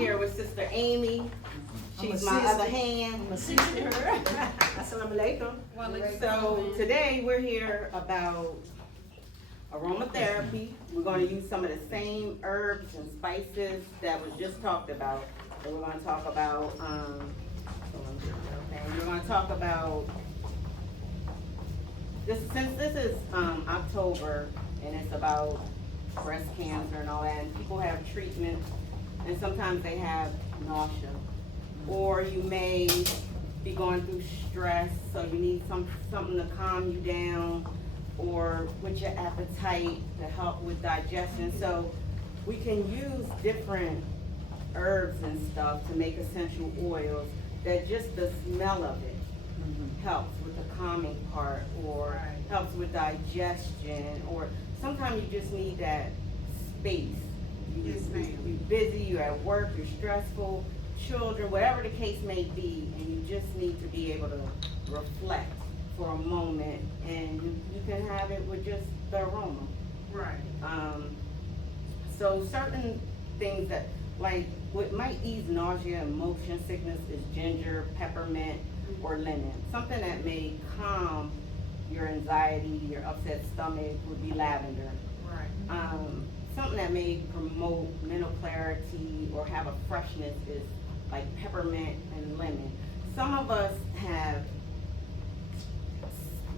here with Sister Ammie. She's my other hand. I'm a sister. Assalamu alaikum. So today we're here about aromatherapy. We're going to use some of the same herbs and spices that was just talked about. So we're going to talk about, since this is October and it's about breast cancer and all that, and people have treatment and sometimes they have nausea. Or you may be going through stress, so you need something to calm you down, or with your appetite to help with digestion. So we can use different herbs and stuff to make essential oils that just the smell of it helps with the calming part, or helps with digestion, or sometimes you just need that space. You're busy, you're at work, you're stressful, children, whatever the case may be, and you just need to be able to reflect for a moment, and you can have it with just the aroma. Right. So certain things that, like, what might ease nausea and motion sickness is ginger, peppermint, or lemon. Something that may calm your anxiety, your upset stomach would be lavender. Right. Something that may promote mental clarity or have a freshness is like peppermint and lemon. Some of us have,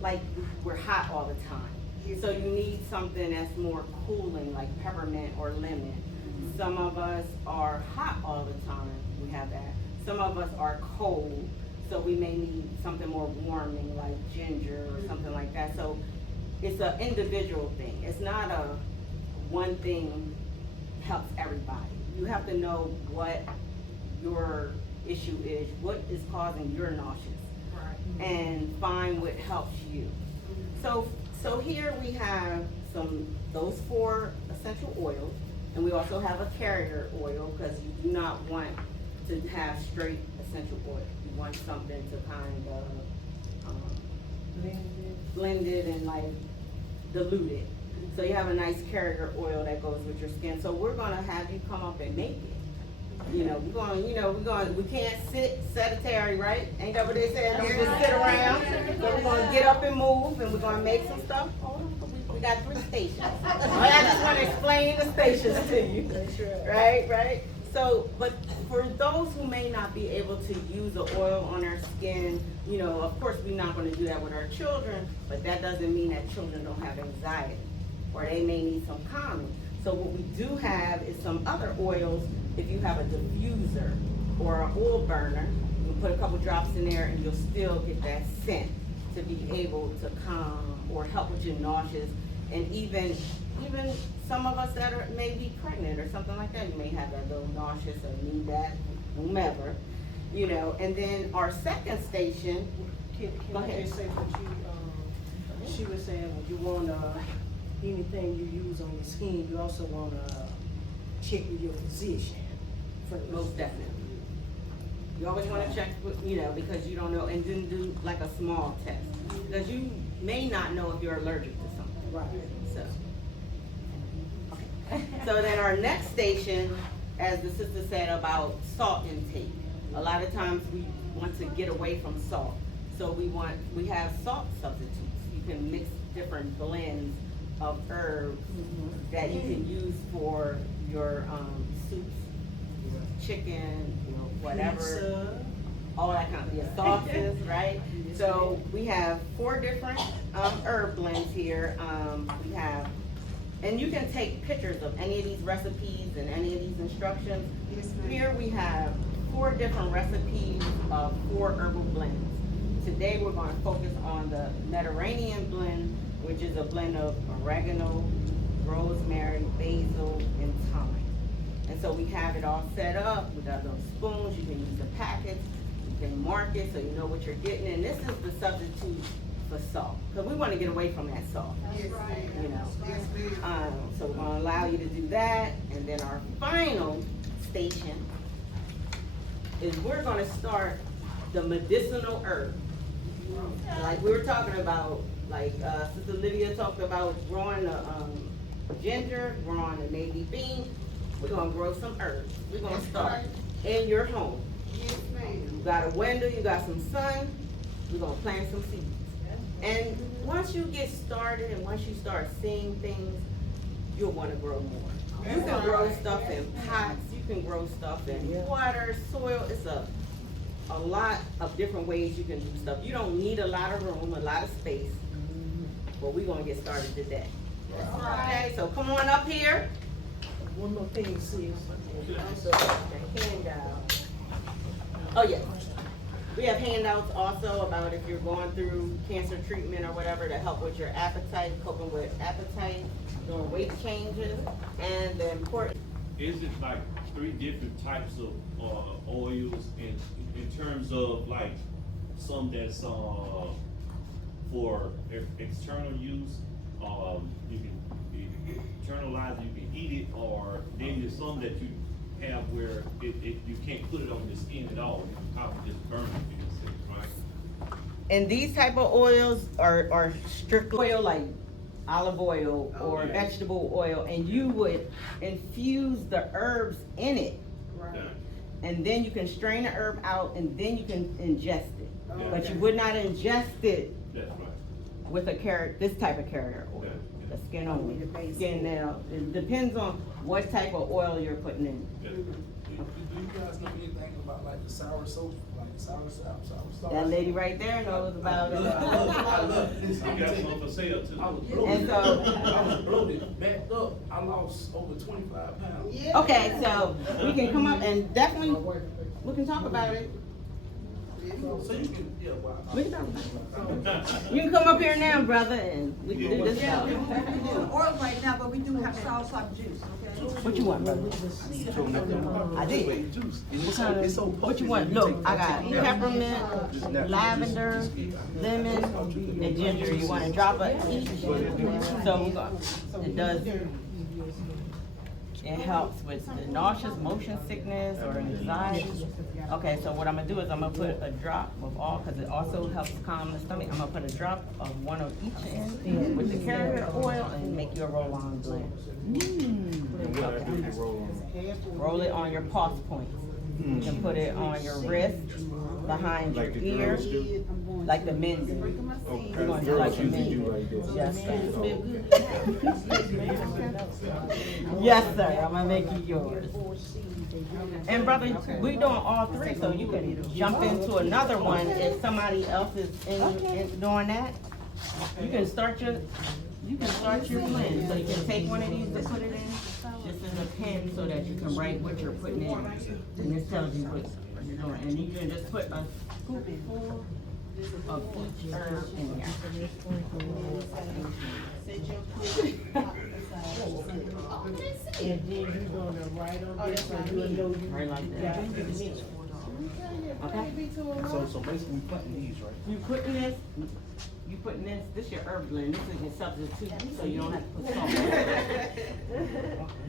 like, we're hot all the time. So you need something that's more cooling, like peppermint or lemon. Some of us are hot all the time, we have that. Some of us are cold, so we may need something more warming, like ginger or something like that. So it's an individual thing. It's not a one thing helps everybody. You have to know what your issue is, what is causing your nauseous, and find what helps you. So here we have those 4 essential oils, and we also have a carrier oil, because you do not want to have straight essential oil. You want something to kind of blend it and like dilute it. So you have a nice carrier oil that goes with your skin. So we're gonna have you come up and make it. We can't sit sedentary, right? Ain't that what they said? Don't just sit around. So we're gonna get up and move, and we're gonna make some stuff. We got 3 stations. I just want to explain the stations to you. Right? So, but for those who may not be able to use the oil on their skin, of course we're not going to do that with our children, but that doesn't mean that children don't have anxiety, or they may need some calming. So what we do have is some other oils. If you have a diffuser or an oil burner, you can put a couple drops in there and you'll still get that scent to be able to calm or help with your nauseous. And even some of us that are maybe pregnant or something like that, you may have that little nauseous or need that, whomever, And then our second station, Go ahead. Just say what she was saying, when you want anything you use on your skin, you also want to check with your physician. Most definitely. You always want to check with, because you don't know, and then do like a small test, because you may not know if you're allergic to something. Right. So then our next station, as the sister said about salt intake, a lot of times we want to get away from salt. So we have salt substitutes. You can mix different blends of herbs that you can use for your soups, chicken, whatever, all that kind of sauces, right? So we have 4 different herb blends here. We have, and you can take pictures of any of these recipes and any of these instructions. Here we have 4 different recipes of 4 herbal blends. Today we're going to focus on the Mediterranean blend, which is a blend of oregano, rosemary, basil, and thyme. And so we have it all set up. We got those spoons. You can use the packets. You can mark it so you know what you're getting. And this is the substitute for salt, because we want to get away from that salt. Yes, So we're going to allow you to do that. And then our final station is we're going to start the medicinal herb. Like we were talking about, like Sister Lydia talked about growing the ginger, growing the navy bean. we're gonna grow some herbs. We're gonna start in your home. Yes, ma'am. You got a window, you got some sun, we're gonna plant some seeds. And once you get started and once you start seeing things, you'll wanna grow more. You can grow stuff in pots, you can grow stuff in water, soil. It's a lot of different ways you can do stuff. You don't need a lot of room, a lot of space, but we're gonna get started today. Okay, so come on up here. One more thing, sis. Also, the handout. Oh, yes. We have handouts also about if you're going through cancer treatment or whatever to help with your appetite, coping with appetite, doing weight changes, and the important. Is it like 3 different types of oils in terms of like some that's for external use? You can internalize it, you can eat it, or then there's some that you have where you can't put it on your skin at all. You can probably just burn it in a sense, right? And these type of oils are strictly oil like olive oil or yeah. vegetable oil, and you would infuse the herbs in it. Yeah. And then you can strain the herb out and then you can ingest it. Yeah. But you would not ingest it That's right. with a carrot, this type of carrot oil. Yeah. The skin only, skin now. It depends on what type of oil you're putting in. Yeah. Do you guys know anything about like the sour soap, like the sour sauce? That lady right there knows about it. I love it. You got some for sale too. I was And bloated. so- I was bloated, backed up. I lost over 25 pounds. Yeah. Okay, so we can come up and definitely, we can talk about it. So you can, yeah, wow. We can talk about it. You can come up here now, brother, and we can do this. Yeah, we can do oil right now, but we do have soursop juice, okay? What you want, brother? I did. What you want? Look, I got peppermint, lavender, lemon, and ginger. You want a drop of each? So it does. It helps with the nauseous, motion sickness, or anxiety. Okay, so what I'm gonna do is I'm gonna put a drop of all, because it also helps calm the stomach. I'm gonna put a drop of one of each in with the carrot oil and make you a roll-on blend. Okay. Roll it on your pulse points. You can put it on your wrist, behind your ear, like the men do. We're gonna do like the men do. Yes, sir. Yes, sir. I'm gonna make you yours. And brother, we doing all 3, so you can jump into another one if somebody else is in doing that. You can start your blend. So you can take one of these and put it in, just as a pen, so that you can write what you're putting in. And this tells you what you're doing. And you can just put a scoopful of each herb in there. And then you're gonna write on this, so you know you Right like got that. the mix. Okay? So basically we planting these, right? You putting this your herb blend, this is your substitute, so you don't have to put salt.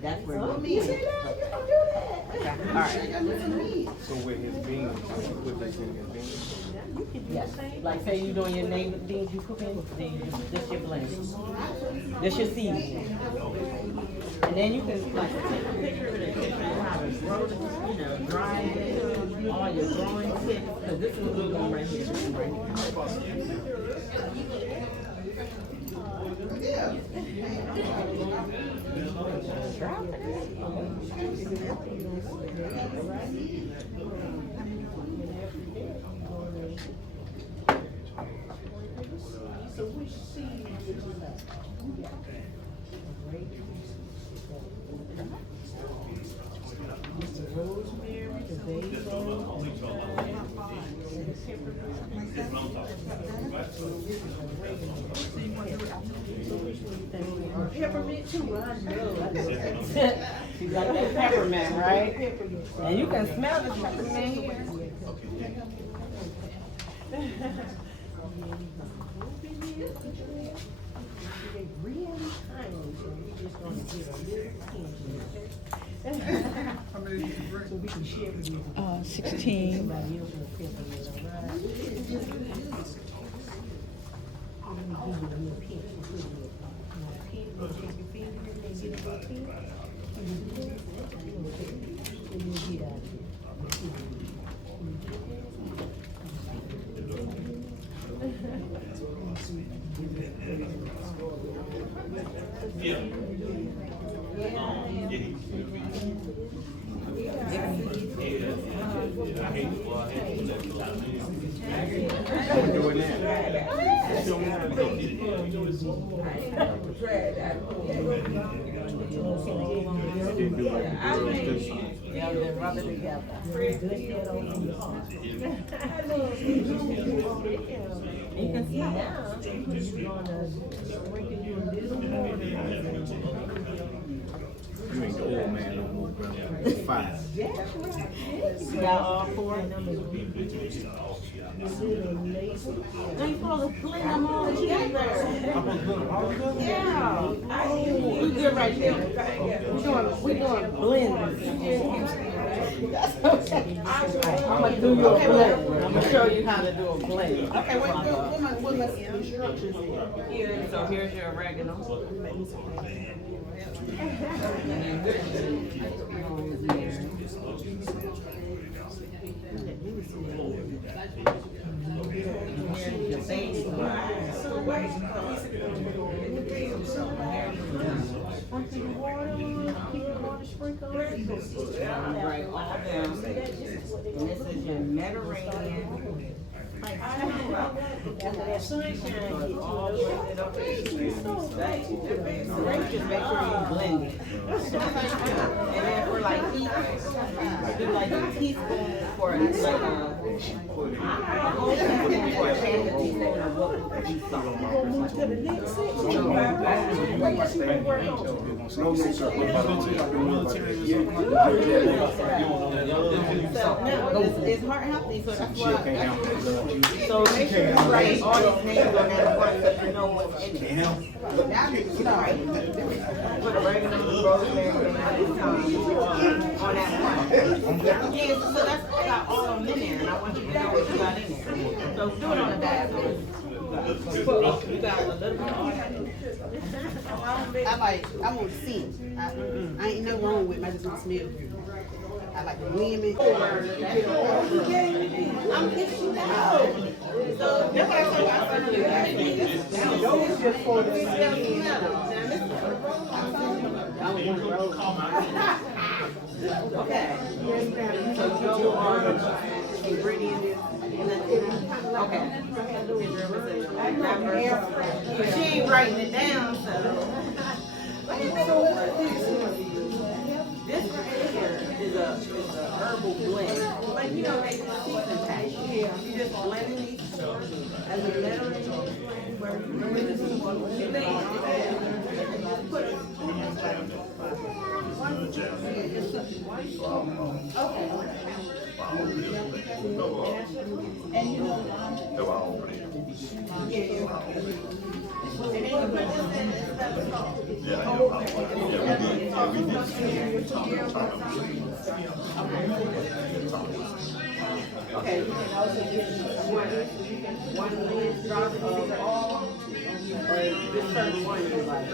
That's where you You don't do that. Okay, all right. So with his beans, you put this in his beans? Yes, like say you doing your name beans you cooking, then you just, this your blend. This your seasoning. And then you can like take a picture of it and show how to grow this, dry it, all your growing tips, because this is what we're going right here, this is right here. Drop So which seed would you like? The rosemary, the basil, peppermint too, I know. You like that peppermint, right? And you can smell the peppermint here. Really tiny, so we just gonna give a little pinch. How many did you bring? So we can share with you. 16. Somebody else will peppermint, all right? Let me give you a little pinch. You put a little pinch, take your finger and then get a little pinch. Yeah. Yeah, then rub it together. You can see now, he's gonna sprinkle you a little more. You ain't the old man no more, brother. 5. You got all 4? Now you supposed to blend them all together. Yeah. You good right there. We doing blends. I'm gonna do you a blend. I'm gonna show you how to do a blend. Okay, what my instructions here? So here's your oregano. Right, all down. And this is your Mediterranean. Just make sure you blend it. And then for like heat, do like a teaspoon for like a whole teaspoon for a pan of teaspoon of what would be salt. It's heart healthy, so that's why. So make sure you write all these names on that one so you know what's in it. Put oregano, rosemary, and on that one. Yeah, so that's got all of them in there, and I want you to know what you got in there. So do it on the back. You got a little bit I want to see. I ain't no wrong with it, I just want to smell good. I like the women. I'm getting you down. So that's why I said those just for the Okay. So go on ingredient is. Okay. She ain't writing it down, so. This right here is a herbal blend. Like, you know, they do season pack. You just blend these as a Mediterranean blend where you put this in one with your put it. and you know, and then you put this in instead of salt. Okay, you can also get one lid drop of all, or this certain one you like.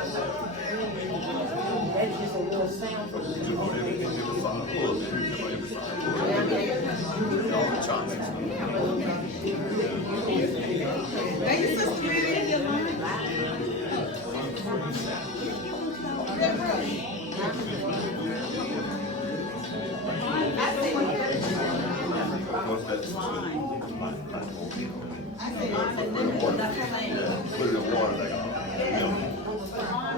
That's just a little sample. Thank you, Sister Mary. Put it in water. All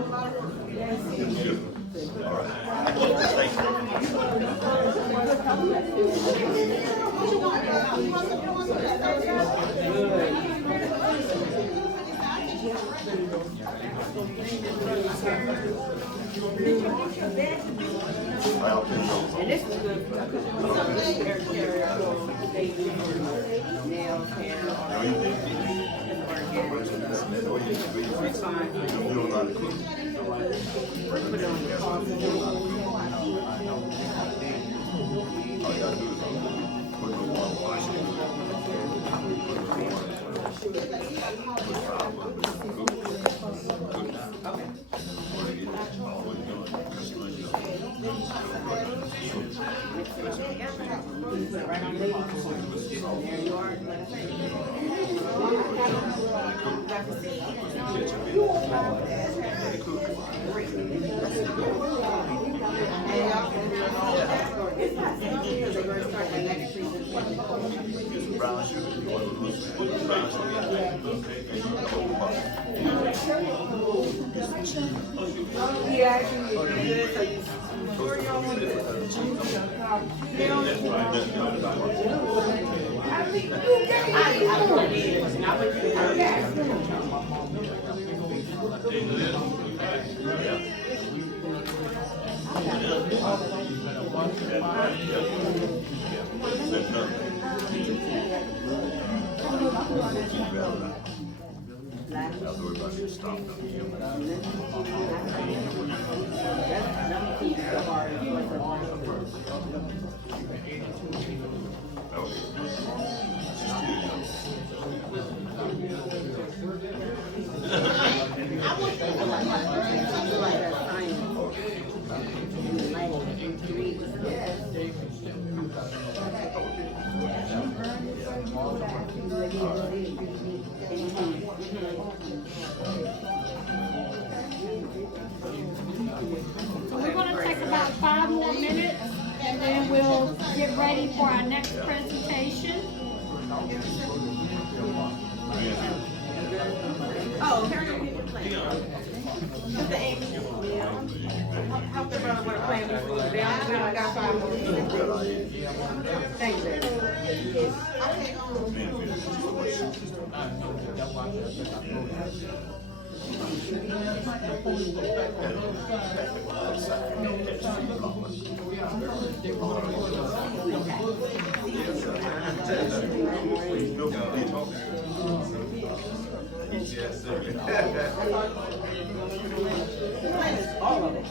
And this is good for hair care, nails, hair, it's fine. Put it on your coffee. Mix it up together. Put it right on the bottom. And there you are, like I said. Got the seed. And y'all can do that, or it's not stuffy because they're going to start the next season. Brown sugar, you want to lose it. Brown sugar. He actually did it, so you sure y'all want to So we're gonna take about 5 more minutes and then we'll get ready for our next presentation. Oh, here are people playing. Mr. Amy, help the brother with a plan before we down. I got 5 more minutes. Thank you. Yes, sir. All of it.